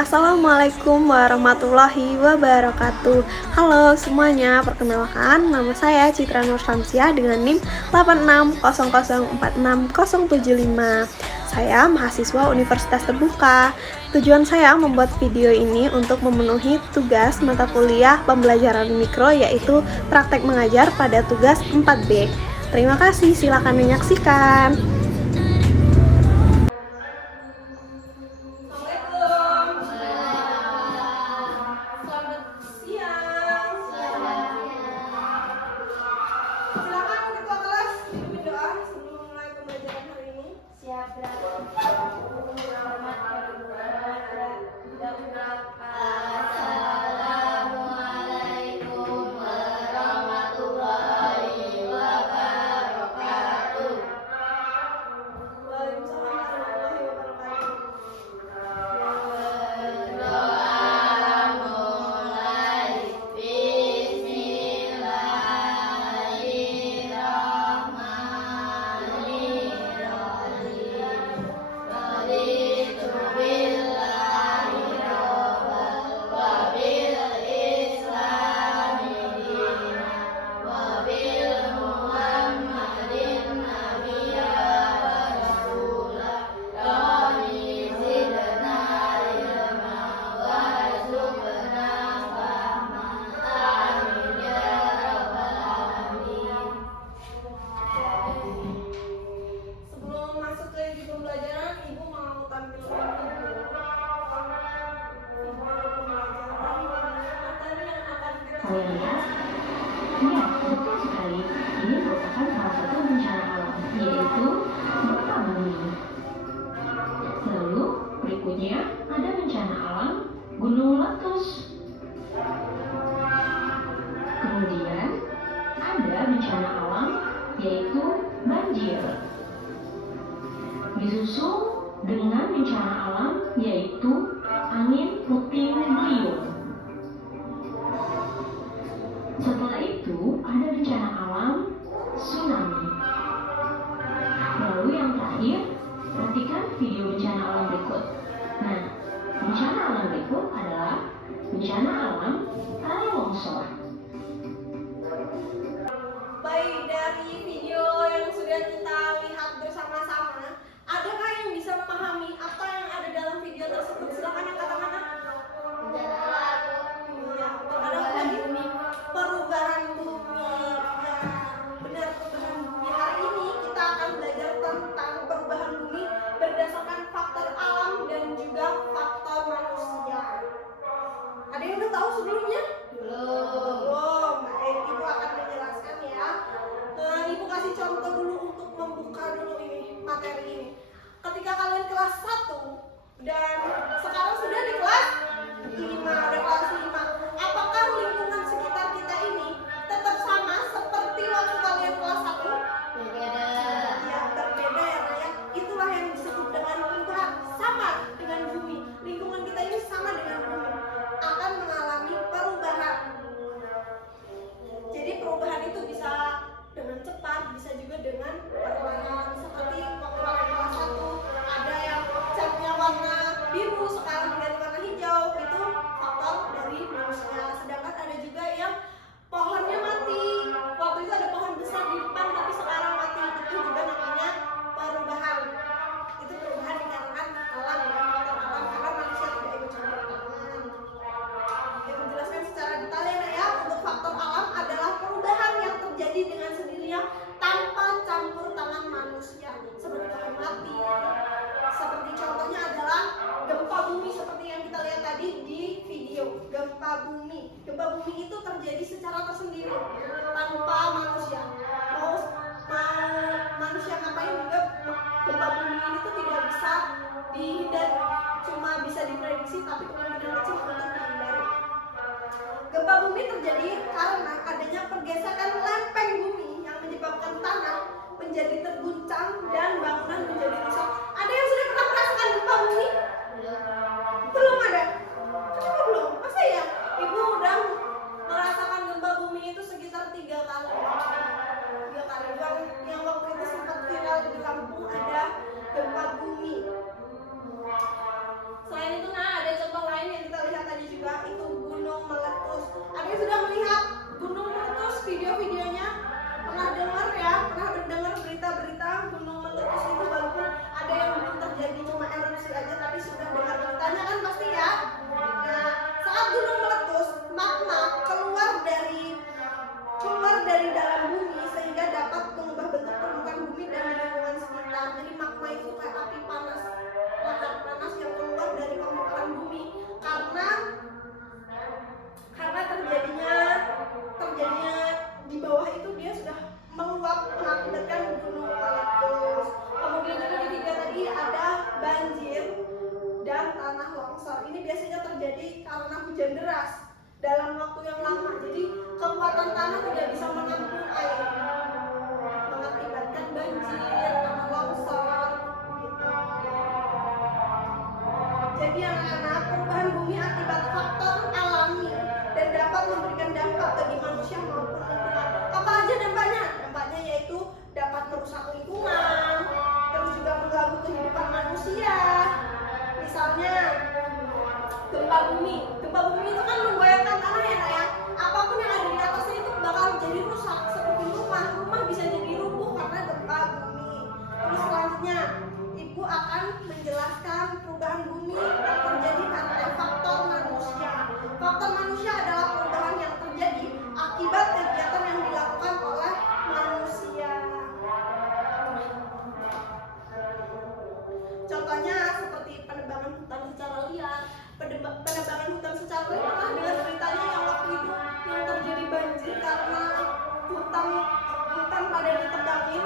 Assalamualaikum warahmatullahi wabarakatuh. Halo semuanya, perkenalkan nama saya Citra Nur Samsiah dengan NIM 8600466075. Saya mahasiswa Universitas Terbuka. Tujuan saya membuat video ini untuk memenuhi tugas mata kuliah pembelajaran mikro, yaitu praktek mengajar pada tugas 4B. Terima kasih, silakan menyaksikan. Ya, betul sekali. Ini merupakan salah satu bencana alam, yaitu gempa bumi. Lalu, berikutnya ada bencana alam gunung meletus. Kemudian, ada bencana alam, yaitu banjir. Disusul dengan bencana alam, yaitu angin puting beliung. Setelah itu, ada bencana alam tsunami. Lalu yang terakhir, perhatikan video bencana alam berikut. Nah, bencana alam berikut adalah bencana alam tanah longsor. Baik, dari video yang sudah kita lihat bersama-sama, adakah yang bisa memahami apa yang ada dalam video tersebut? Silakan yang kata-kata. Perubahan bumi. Benar, perubahan bumi. Hari ini kita akan belajar tentang perubahan bumi berdasarkan faktor alam dan juga faktor manusia. Ada yang udah tahu sebelumnya? Belum. Baik, Ibu akan menjelaskan ya. Ibu kasih contoh dulu untuk membuka dulu ini materi ini. Ketika kalian kelas 1 dan sekarang sudah di kelas 5, udah kelas 5. Apakah lingkungan sekitar kita ini tetap sama seperti waktu kalian kelas 1? Berbeda. Ya, berbeda ya, Naya. Itulah yang disebut dengan lingkungan sama dengan bumi. Lingkungan kita ini sama dengan bumi, akan mengalami perubahan. Jadi perubahan itu bisa dengan cepat, bisa juga dengan perlahan. Seperti waktu kalian kelas 1, ada yang catnya warna biru, sekarang diganti warna hijau. Itu faktor dari manusia. Sedangkan ada juga yang pohonnya mati. Waktu itu ada pohon besar di depan, tapi sekarang mati. Itu juga namanya perubahan. Itu perubahan dikarenakan alam ya, faktor alam, karena manusia tidak ikut campur tangan. Oke, menjelaskan secara detail ya. Untuk faktor alam adalah perubahan yang terjadi dengan sendirinya tanpa campur tangan manusia, seperti pohon mati. Seperti contohnya adalah gempa bumi, seperti yang kita lihat tadi di video. Gempa bumi itu terjadi secara tersendiri tanpa manusia. Mau manusia ngapain juga, gempa bumi ini tuh tidak bisa dihindari. Cuma bisa diprediksi, tapi kemungkinan kecil untuk dihindari. Gempa bumi terjadi karena adanya pergesekan lempeng bumi yang menyebabkan tanah menjadi terguncang dan bangunan menjadi rusak. Ada yang sudah pernah merasakan gempa bumi? Belum ada? Kenapa belum? Masa ya? Ibu udah merasakan gempa bumi itu sekitar 3 kali. 3 kali. Yang waktu itu sempat viral di kampung ada gempa bumi. Selain itu, ada contoh lain karena hujan deras dalam waktu yang lama. Jadi kekuatan tanah tidak bisa menampung air, mengakibatkan banjir, tanah longsor gitu. Jadi anak-anak, perubahan bumi akibat faktor alami dan dapat memberikan dampak bagi manusia maupun lingkungan. Apa aja dampaknya? Dampaknya yaitu dapat merusak lingkungan, terus juga mengganggu kehidupan manusia. Misalnya gempa bumi. Gempa bumi itu kan memgoyangkan tanah ya, Nak ya. Apapun yang ada di atasnya itu bakal jadi rusak, seperti rumah bisa jadi rubuh karena gempa bumi. Terus selanjutnya, Ibu akan menjelaskan perubahan bumi yang terjadi karena faktor manusia. Faktor manusia adalah perubahan yang terjadi akibat kegiatan yang dilakukan oleh manusia. Contohnya seperti penebangan hutan secara liar. Penebangan hutan secara liar pernah dengar beritanya yang waktu itu yang terjadi banjir karena hutan pada ditebangin.